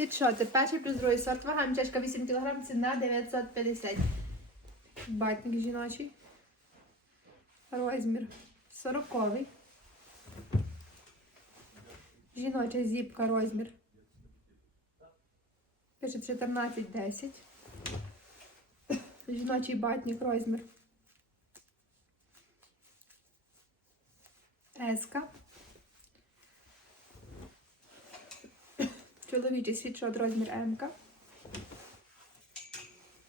Світшоти. Перший плюс другий сорт вага, мчачка 8 кг, ціна 950. Батник жіночий. Розмір 40. Жіноча зіпка розмір. Пише 14-10. Жіночий батник розмір. Еска. Чоловічий світшот розмір М.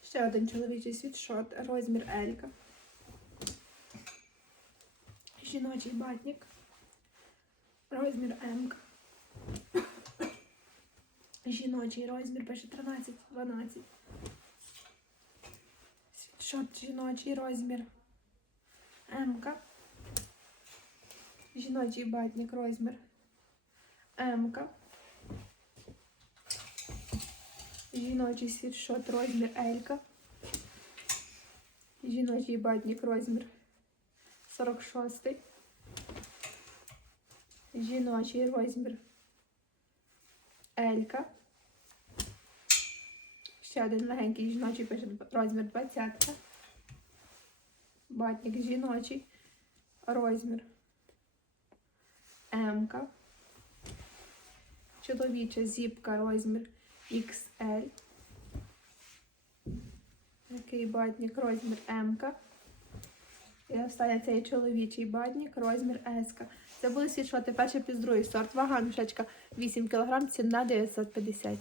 Ще один чоловічий світшот розмір L. Жіночий батник. Розмір М. Жіночий розмір пише 13-12. Світшот жіночий розмір М. Жіночий батник розмір М. Жіночий світшот розмір L. Жіночий батник розмір 46. Жіночий розмір L. Ще один легенький жіночий розмір 20. Батник жіночий розмір М. Чоловіча зіпка розмір XL. Такий батник розмір М. І останній цей чоловічий батник розмір С. Це буде світшоти перший плюс другий сорт. Вага мішечка 8 кг, ціна 950.